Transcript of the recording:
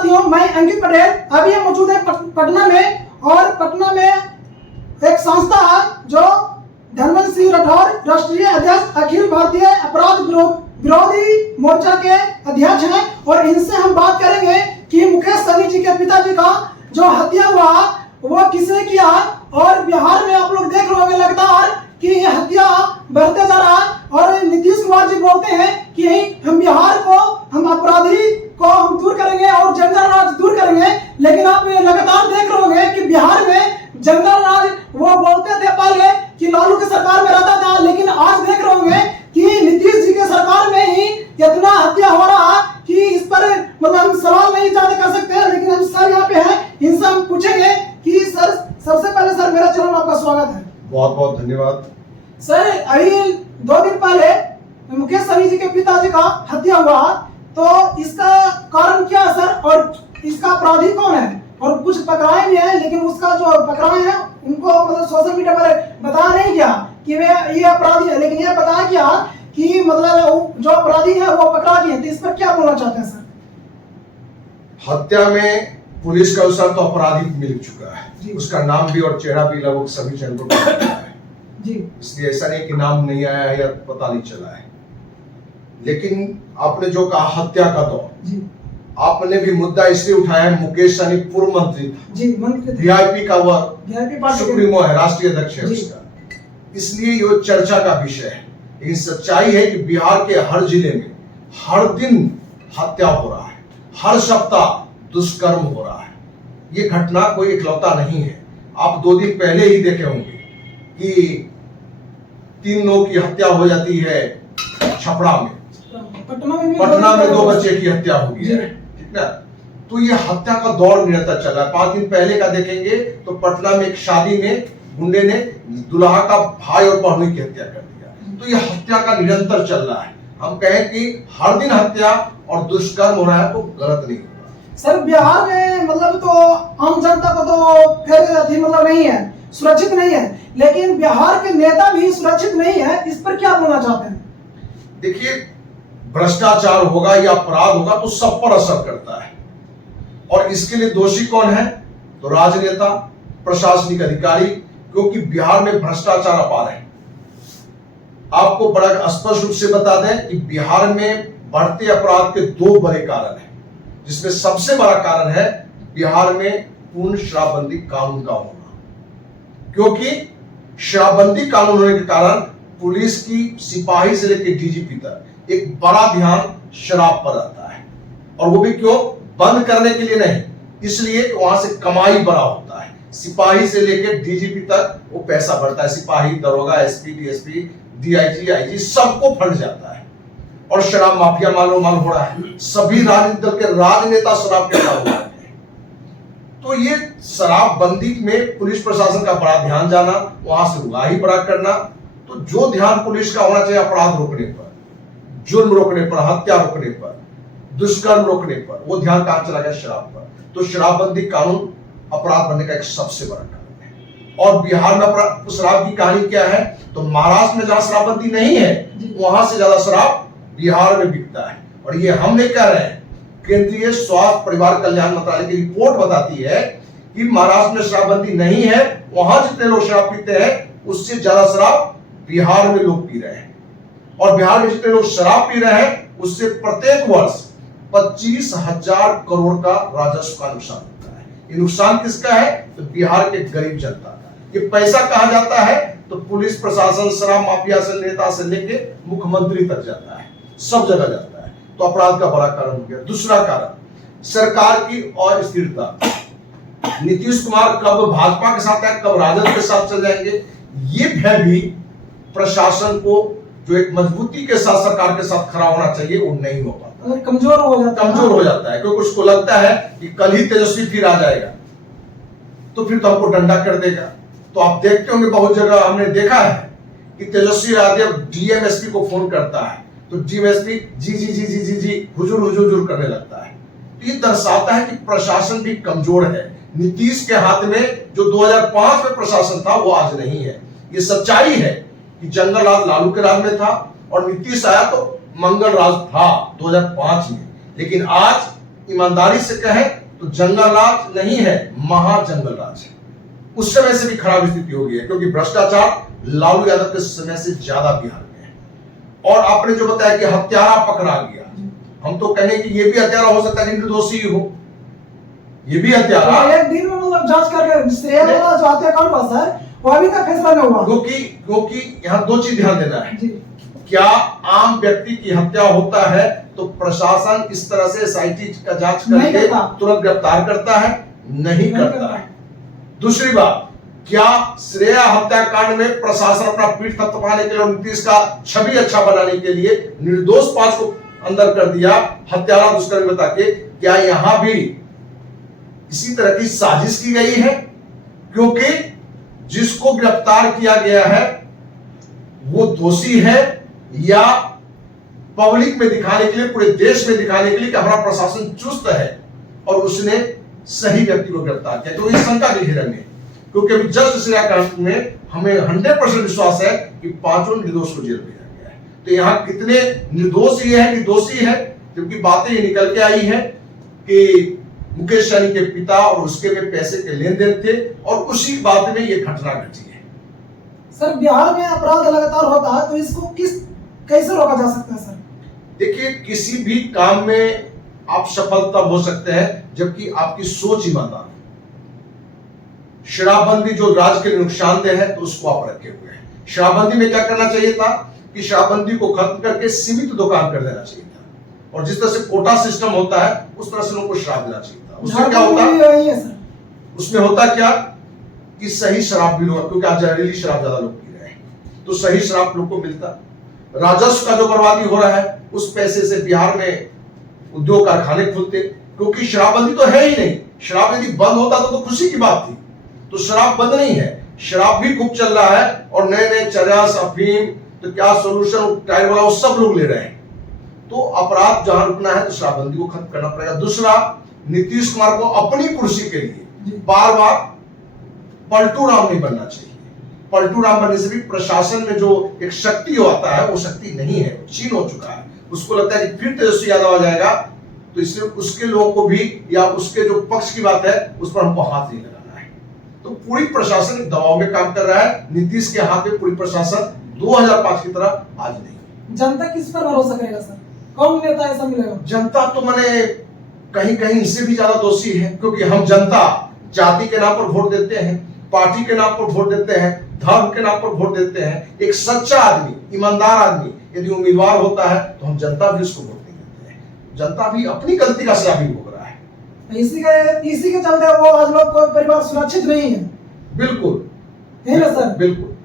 साथियों, मैं अंकित पटेल अभी हम मौजूद है पटना में, और पटना में एक संस्था है जो धनवंत सिंह राठौर राष्ट्रीय अध्यक्ष अखिल भारतीय अपराध विरोधी मोर्चा के अध्यक्ष हैं, और इनसे हम बात करेंगे कि मुकेश सहनी जी के पिताजी का जो हत्या हुआ वो किसने किया। और बिहार में आप लोग देख रहे होंगे लगातार कि ये हत्या बढ़ते जा रहा है, और नीतीश कुमार जी बोलते हैं कि हम बिहार को, हम अपराधी को हम दूर करेंगे और जंगल राज दूर करेंगे, लेकिन आप लगातार देख रहे होंगे कि बिहार में जंगल राज वो बोलते थे पहले कि लालू की सरकार में रहता था, लेकिन आज देख रहे होंगे कि नीतीश जी के सरकार में ही इतना हत्या हो रहा है कि इस पर मतलब हम सवाल नहीं ज्यादा कर सकते, लेकिन हम सर यहाँ पे हैं, इनसे हम पूछेंगे कि सर, सबसे पहले सर मेरा चरण आपका स्वागत है। बहुत बहुत धन्यवाद सर। अभी 2 दिन पहले मुकेश सहनी जी के पिताजी का हत्या हुआ, तो इसका कारण क्या है सर, और इसका अपराधी कौन है? और कुछ पकड़ाए भी हैं, लेकिन उसका जो पकड़ाए हैं उनको मतलब सोशल मीडिया पर बताया नहीं गया कि वे ये अपराधी है, लेकिन ये बताया गया कि मतलब जो अपराधी है वो पकड़ा गए। तो इस पर क्या बोलना चाहते हैं सर? हत्या में पुलिस का अनुसार तो अपराधी मिल चुका है, उसका नाम भी और चेहरा भी लगभग सभी चैनलों पर आ गया है जी। इसलिए ऐसा नहीं कि नाम नहीं आया है या पता नहीं चला है। लेकिन आपने जो कहा हत्या का दौर जी, आपने भी मुद्दा इसलिए उठाया है, मुकेश सहनी पूर्व मंत्री था जी, मंत्री वीआईपी का वह सुप्रीमो है, राष्ट्रीय अध्यक्ष है उसका, इसलिए ये चर्चा का विषय है। लेकिन सच्चाई है कि बिहार के हर जिले में हर दिन हत्या हो रहा है, हर सप्ताह दुष्कर्म हो रहा है। ये घटना कोई इकलौता नहीं है। आप 2 दिन पहले ही देखे होंगे कि 3 लोगों की हत्या हो जाती है छपरा में, पटना में 2 बच्चे की हत्या हो गई है, ठीक ना। तो ये हत्या का दौर निरंतर चल रहा है। 5 दिन पहले का देखेंगे तो पटना में एक शादी में गुंडे ने दुल्हा का भाई और बहनोई की हत्या कर दिया। तो ये हत्या का निरंतर चल रहा है। हम कहें कि हर दिन हत्या और दुष्कर्म हो रहा है तो गलत नहीं होगा। सर बिहार में मतलब तो आम जनता को तो खैर मतलब नहीं है, सुरक्षित नहीं है, लेकिन बिहार के नेता भी सुरक्षित नहीं है, इस पर क्या बोलना चाहते हैं? देखिए, भ्रष्टाचार होगा या अपराध होगा तो सब पर असर करता है, और इसके लिए दोषी कौन है? तो राजनेता, प्रशासनिक अधिकारी, क्योंकि बिहार में भ्रष्टाचार अपार है। आपको बड़ा स्पष्ट रूप से बता दें कि बिहार में बढ़ते अपराध के 2 बड़े कारण हैं, जिसमें सबसे बड़ा कारण है बिहार में पूर्ण शराबबंदी कानून का होना। क्योंकि शराबबंदी कानून होने के कारण पुलिस की सिपाही से लेकर डीजीपी तक एक बड़ा ध्यान शराब पर रहता है, और वो भी क्यों? बंद करने के लिए नहीं, इसलिए कि वहां से कमाई बड़ा होता है। सिपाही से लेकर डीजीपी तक वो पैसा बढ़ता है, सिपाही, दरोगा, एसपी, डीएसपी, डीआईजी, आईजी सबको फंड जाता है, और शराब माफिया मालो माल हो रहा है। सभी राजनीतिक दल के राजनेता शराब के कारोबार में हैं। तो ये शराबबंदी में पुलिस प्रशासन का बड़ा ध्यान जाना, वहां से उगाही बड़ा करना। तो जो ध्यान पुलिस का होना चाहिए अपराध रोकने पर, जुर्म रोकने पर, हत्या रोकने पर, दुष्कर्म रोकने पर, वो ध्यान कहां चला गया? शराब पर। तो शराबबंदी कानून अपराध बनने का एक सबसे बड़ा कारण है। और बिहार में शराब की कहानी क्या है? तो महाराष्ट्र में जहां शराबबंदी नहीं है वहां से ज्यादा शराब बिहार में बिकता है। और ये हम नहीं कह रहे हैं, केंद्रीय स्वास्थ्य परिवार कल्याण मंत्रालय की रिपोर्ट बताती है कि महाराष्ट्र में शराबबंदी नहीं है, वहां जितने लोग शराब पीते हैं उससे ज्यादा शराब बिहार में लोग पी रहे हैं। और बिहार में जितने लोग शराब पी रहे हैं उससे प्रत्येक वर्ष 25,000 करोड़ का राजस्व का नुकसान होता है। ये नुकसान किसका है? तो बिहार के गरीब जनता का। ये पैसा कहां जाता है? तो पुलिस प्रशासन, शराब माफिया से नेता से लेके मुख्यमंत्री तक जाता है, सब जगह जाता है। तो अपराध का बड़ा कारण हो गया। दूसरा कारण सरकार की अस्थिरता। नीतीश कुमार कब भाजपा के साथ है, कब राजद के साथ चल जाएंगे, ये भय भी प्रशासन को जो एक मजबूती के साथ सरकार के साथ खड़ा होना चाहिए वो नहीं हो पाता, कमजोर हो जाता है। क्योंकि उसको लगता है कि कल ही तेजस्वी फिर आ जाएगा तो फिर तो हमको डंडा कर देगा। तो आप देखते होंगे बहुत जगह हमने देखा है कि तेजस्वी यादव डीएमएसपी को फोन करता है तो डीएमएसपी जी जी जी जी जी जी हुजूर हुजूर हुजूर करने लगता है। ये दर्शाता है कि प्रशासन भी कमजोर है। नीतीश के हाथ में जो 2005 में प्रशासन था वो आज नहीं है। ये सच्चाई है कि जंगल राज लालू के राज में था और नीतीश आया तो मंगल राज था 2005 में, लेकिन आज ईमानदारी से कहें तो जंगल राज नहीं है, महाजंगल राज है। उस समय से भी खराब स्थिति हो गई है, क्योंकि भ्रष्टाचार लालू यादव के समय से ज्यादा बिहार में है। और आपने जो बताया कि हत्यारा पकड़ा गया, हम तो कहें कि ये भी हत्यारा हो सकता है, निर्दोषी हो, ये भी हत्यारा। एक दिन में मतलब जांच करके श्रेय वाला जो हत्याकांड हुआ सर, वो अभी तक फैसला नहीं हुआ। क्योंकि यहाँ दो चीज ध्यान देना है। जी। क्या आम व्यक्ति की हत्या होता है तो प्रशासन इस तरह से एसआईटी का जांच करके तुरंत गिरफ्तार करता है? नहीं करता है। दूसरी बात, क्या श्रेया हत्याकांड में प्रशासन अपना पीठ थपथपाने के लिए और नीतीश का छवि अच्छा बनाने के लिए निर्दोष 5 को अंदर कर दिया, हत्यारा दुष्कर्म बता के? क्या यहां भी इसी तरह की साजिश की गई है? क्योंकि जिसको गिरफ्तार किया गया है वो दोषी है, या पब्लिक में दिखाने के लिए, पूरे देश में दिखाने के लिए कि हमारा प्रशासन चुस्त है और उसने सही व्यक्ति को गिरफ्तार किया? तो इस शंका के घेरे में, क्योंकि अभी जस्ट श्रेया कांड में हमें 100% विश्वास है कि 5 निर्दोष को जेल भेजा गया है। तो यहाँ कितने निर्दोष ये है कि दोषी है? जबकि बातें ये निकल के आई है कि मुकेश सहनी के पिता और उसके में पैसे के लेन देन थे, और उसी बात में ये घटना घटी है। सर बिहार में अपराध लगातार होता है, तो इसको कैसे रोका जा सकता है सर? देखिए, किसी भी काम में आप सफल तब हो सकते हैं जबकि आपकी सोच ईमानदार हो। शराबबंदी जो राज्य के लिए नुकसानदेह है, तो उसको आप रखे हुए हैं। शराबबंदी में क्या करना चाहिए था कि शराबबंदी को खत्म करके सीमित दुकान कर देना चाहिए था, और जिस तरह से कोटा सिस्टम होता है उस तरह से लोगों को शराब देना चाहिए था। उससे क्या होता, उसमें होता क्या कि सही शराब भी लोग, क्योंकि आज जहरीली शराब ज्यादा लोग पी रहे हैं, तो सही शराब लोग को मिलता। राजस्व का जो बर्बादी हो रहा है, उस पैसे से बिहार में उद्योग कारखाने खुलते, क्योंकि शराबबंदी तो है ही नहीं। शराब यदि बंद होता तो खुशी की बात थी, तो शराब बंद नहीं है, शराब भी खूब चल रहा है, और नए नए चरस, अफीम, तो क्या सोल्यूशन टायर वाला वो सब लोग ले रहे हैं। तो अपराध जहां रुकना है तो शराबबंदी को खत्म करना पड़ेगा। दूसरा, नीतीश कुमार को अपनी कुर्सी के लिए बार बार पलटू राम नहीं बनना चाहिए। पलटू राम बनने से भी प्रशासन में जो एक शक्ति आता है वो शक्ति नहीं है, क्षीण हो चुका है। उसको लगता है कि फिर तेजस्वी यादव आ जाएगा, तो इसलिए उसके लोगों को भी, या उसके जो पक्ष की बात है उस पर हमको हाथ नहीं लगाना है। तो पूरी प्रशासन दबाव में काम कर रहा है। नीतीश के हाथ में पूरी प्रशासन 2005 की तरह आज नहीं। जनता किस पर भरोसा करेगा सर? कौन नेता ऐसा मिलेगा? जनता तो मैंने कहीं कहीं इससे भी ज्यादा दोषी है, क्योंकि हम जनता जाति के नाम पर वोट देते हैं, पार्टी के नाम पर वोट देते हैं, धर्म के नाम पर वोट देते हैं। एक सच्चा आदमी, ईमानदार आदमी यदि उम्मीदवार होता है तो हम जनता भी उसको वोट नहीं देते हैं। जनता भी अपनी गलती का सजा भी भोग रहा है। इसी के चलते वो आज लोग को परिवार सुरक्षित नहीं है। बिल्कुल, है ना सर? बिल्कुल।